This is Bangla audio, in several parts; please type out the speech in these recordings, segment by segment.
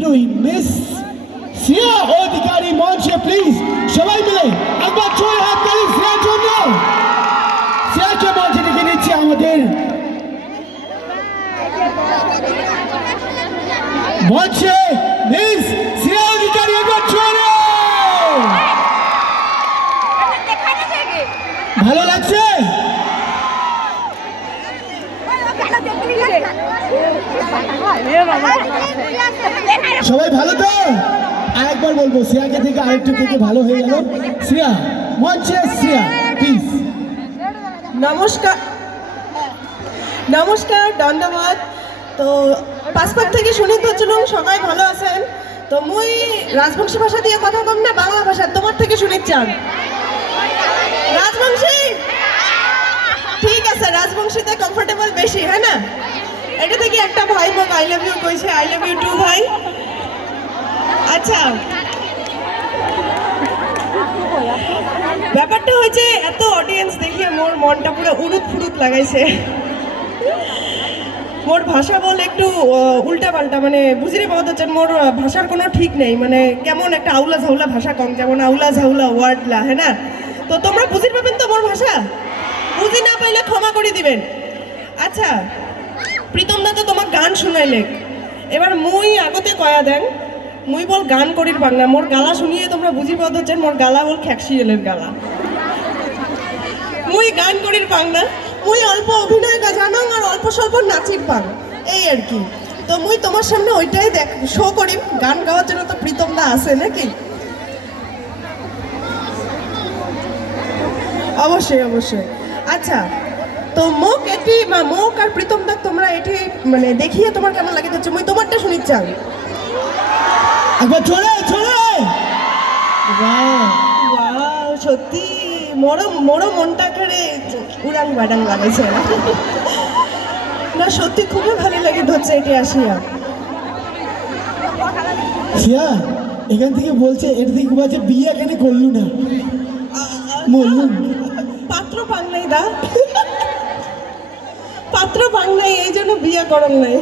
হিরোইন মিস শ্রেয়া অধিকারী মঞ্চে প্লিজ সবাই মিলে একবার জোরে হাত তালি শ্রেয়ার জন্য। শ্রেয়াকে মঞ্চে ডেকে নিচ্ছে আমাদের মঞ্চে মিস শ্রেয়া অধিকারী, একবার জোরে। ভালো লাগছে? সবাই ভালো তো? আরেকবার বলবো শ্রেয়াকে থেকে আরেকটু থেকে ভালো হয়ে গেল। শ্রেয়া মঞ্চে, শ্রেয়া প্লিজ। নমস্কার, নমস্কার, ধন্যবাদ। তো পাসপোর্ট থেকে শুনিত চলুন, সবাই ভালো আছেন তো? মুই রাজবংশী ভাষা দিয়ে কথা কম না বাংলা ভাষা? তোমার থেকে শুনিচ্ছান রাজবংশী? ঠিক আছে, রাজবংশীতে কমফোর্টেবল বেশি, হ্যাঁ না? এটা থেকে একটা ভাই মোক আই লাভ ইউ কইছে। আই লাভ ইউ টু ভাই। আচ্ছা, ব্যাপারটা হয়েছে এত অডিয়েন্স দেখিয়ে মোর মনটা পুরো উড়ুত ফুরুত লাগাইছে। মোর ভাষা বলে একটু উল্টা পাল্টা, মানে বুঝিরে পাওয়া যাচ্ছে মোর ভাষার কোনো ঠিক নেই, মানে কেমন একটা আউলা ঝাউলা ভাষা কম, যেমন আউলা ঝাউলা ওয়ার্ডলা, হ্যাঁ না? তো তোমরা বুঝির পাবেন তো মোর ভাষা? বুঝি না পাইলে ক্ষমা করে দিবেন। আচ্ছা, প্রীতম দা তো তোমার গান শুনাইলে, এবার মুই আগতে কয়া দেন, মুই বল গান করির পাং না। মোর গালা শুনিয়ে তোমরা বুঝি পাওয়া যাচ্ছেন মোর গালা বল খ্যাকশিয়েলের গালা। মুই গান করির পাং না, মুই অল্প অভিনয় জানো আর অল্প স্বল্প নাচির পাং, এই আর কি। তো মুই তোমার সামনে ওইটাই দেখ শো করি। গান গাওয়ার জন্য তো প্রীতম দা আছে নাকি? অবশ্যই অবশ্যই। আচ্ছা, তো মোক এটি মোক আর প্রীতম দা তোমরা এটি মানে দেখিয়ে তোমার কেমন লাগে যাচ্ছে? মুই তোমারটা শুনিচ্ছাম একবার জোরে জোরে। ওয়াও, সত্যি মোরো মোরো মনটা করে উড়াং বাডাং লাগাইছে না? সত্যি খুবই ভালো লাগে ধরছে এটি আসিয়া। শ্রেয়া এখান থেকে বলছে, এটা থেকে বলছে বিয়ে এখানে করলু না, মরলু। পাত্র পাং নাই দা, পাত্র পাং নাই, এই জন্য বিয়ে করং নাই।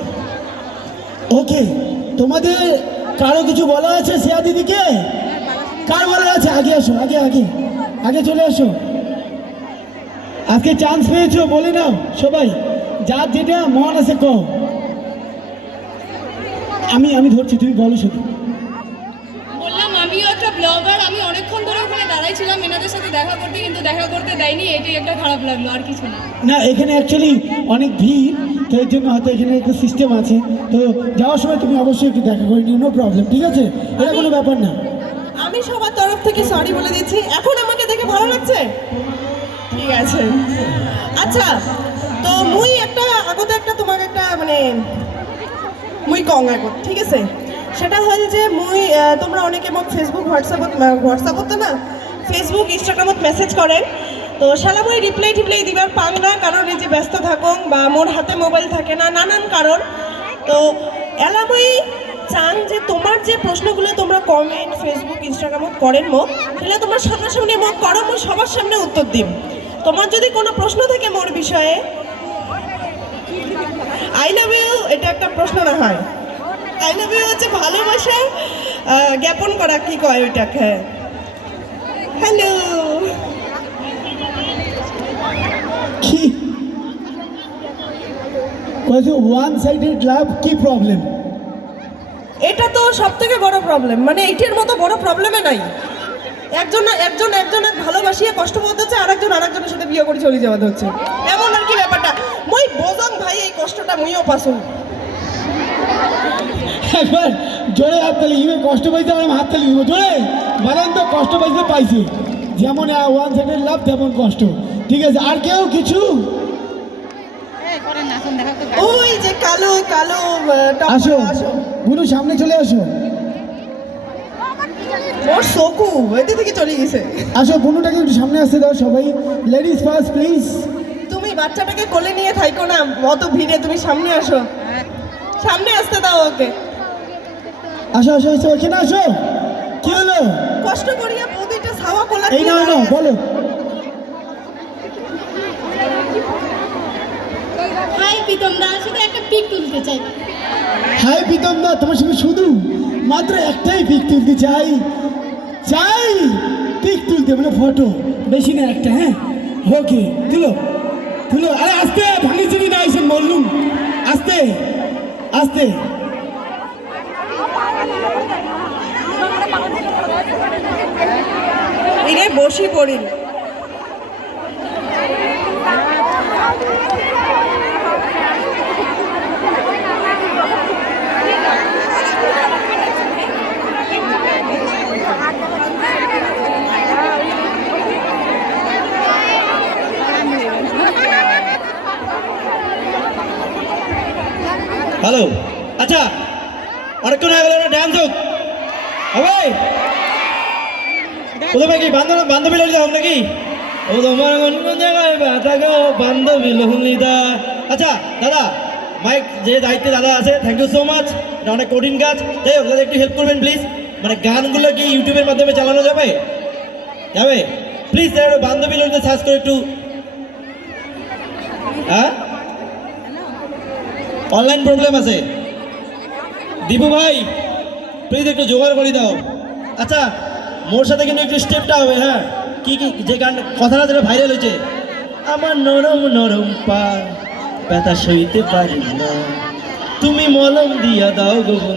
ওকে, তোমাদের কারো কিছু বলা আছে শ্রেয়া দিদিকে? কার বলা আছে? আগে আসো, আগে আগে আগে চলে আসো। আজকে চান্স পেয়েছো, বলে নাও সবাই, যার যেটা মন আছে কও। আমি ধরছি, তুমি বলো শুধু। বললাম আমিও একটা ব্লগার, আমি অনেকক্ষণ ধরে ওখানে দাঁড়াইছিলাম এনাদের সাথে দেখা করতে, কিন্তু দেখা করতে দেয়নি, এটাই একটা খারাপ লাগলো, আর কিছু না। না, এখানে অ্যাকচুয়ালি অনেক ভিড়, তো এর জন্য হয়তো এখানে একটা সিস্টেম আছে, তো যাওয়ার সময় তুমি অবশ্যই একটু দেখা করে নিও, নো প্রবলেম, ঠিক আছে? এটা কোনো ব্যাপার না। আমি সবার তরফ থেকে সরি বলে দিচ্ছি। এখন আমাকে দেখে ভালো লাগছে? ঠিক আছে। আচ্ছা, তো মুই একটা আগতে একটা তোমাকে একটা মানে মুই কং আগত, ঠিক আছে? সেটা হল যে মুই তোমরা অনেকে মোক ফেসবুক হোয়াটসঅ্যাপত তো না, ফেসবুক ইনস্টাগ্রামত মেসেজ করেন, তো শালা মুই রিপ্লাই টিপ্লাই দিবার পাং না, কারণ এই যে ব্যস্ত থাকুন বা মোর হাতে মোবাইল থাকে না, নানান কারণ। তো এলা মুই চান যে তোমার যে প্রশ্নগুলো তোমরা কমেন্ট ফেসবুক ইনস্টাগ্রামত করেন মোক, সেটা তোমরা সামনাসামনি মোক করো, মুই সবার সামনে উত্তর দিম। তোমার যদি কোনো প্রশ্ন থাকে মোর বিষয়ে, আই লাভ ইউ এটা একটা প্রশ্ন না হয়। আই লাভ ইউ হচ্ছে ভালোবাসা জ্ঞাপন করা, কি কয় ওইটাকে? হ্যালো, কি কয়েছে ওয়ান সাইডেড লাভ, কি প্রবলেম? এটা তো সব থেকে বড় প্রবলেম, মানে এইটার মতো বড় প্রবলেমে নাই। একজন ভালোবাসিয়ে কষ্ট পাওয়া হচ্ছে, আরেকজন আরেকজনের সাথে বিয়ে করে চলে যাওয়া হচ্ছে, এমন আর কি ব্যাপারটা। মই বোঝং ভাই এই কষ্টটা, মুইও পাসুন। একবার জোরে হাততালি, ইভে কষ্ট পাইছে, আমার হাততালি দিব জোরে। বাদান তো কষ্ট পাইছে, পাইছে, যেমন ওয়ান সাইডেড লাভ তেমন কষ্ট, ঠিক আছে? আর কেউ কিছু? ওই যে কালো কালো আসো বুনু, সামনে চলে আসো। ওর শোকু এদিক থেকে চলে গেছে। আসো বুনুটাকে একটু সামনে আসতে দাও সবাই, লেডিস ফার্স্ট প্লিজ। তুমি বাচ্চাটাকে কোলে নিয়ে থাইকো না, অত ভিড়ে তুমি সামনে আসো, সামনে আসতে দাও ওকে। আসো আসো আসো, এখানে আসো। কি হলো? কষ্ট করিয়া বৌদিটা ছাওয়া কোলা এই নাও নাও, বলো। হাই প্রীতম দা, শুধু একটা পিক তুলতে চাই। হাই প্রীতম দা, তোমার সঙ্গে শুধু মাত্র একটাই পিক তুলতে চাই, চাই পিক তুলতে, মানে ফটো, বেশি না, একটা। হ্যাঁ, ওকে, তুলো তুলো। আরে আস্তে, ভাঙি চিনি না এসে বললুম, আস্তে আস্তে। ইরে বসি পড়িল। হ্যালো, আচ্ছা অনেকক্ষণ হয়ে গেল, ডান্স হোক হবে। প্রথমে কি বান্ধবী ললিতা হোক নাকি? ও তোমার মন কোন জায়গায় ব্যথা গো বান্ধবী ললিতা। আচ্ছা দাদা, মাইক যে দায়িত্বে দাদা আছে, থ্যাংক ইউ সো মাচ। এটা অনেক কঠিন কাজ, যাই হোক দাদা একটু হেল্প করবেন প্লিজ। মানে গানগুলো কি ইউটিউবের মাধ্যমে চালানো যাবে? যাবে? প্লিজ দাদা বান্ধবী ললিতা সার্চ করে একটু। হ্যাঁ, অনলাইন প্রবলেম আছে। দীপু ভাই প্লিজ একটু জোগাড় করে দাও। আচ্ছা মোর সাথে কিন্তু একটু স্টেপটা হবে। হ্যাঁ, কি কি যে গান কথাটা যেটা ভাইরাল হয়েছে, আমার নরম নরম পা ব্যথা সইতে পারি না, তুমি মলম দিয়া দাও গো বন্ধু।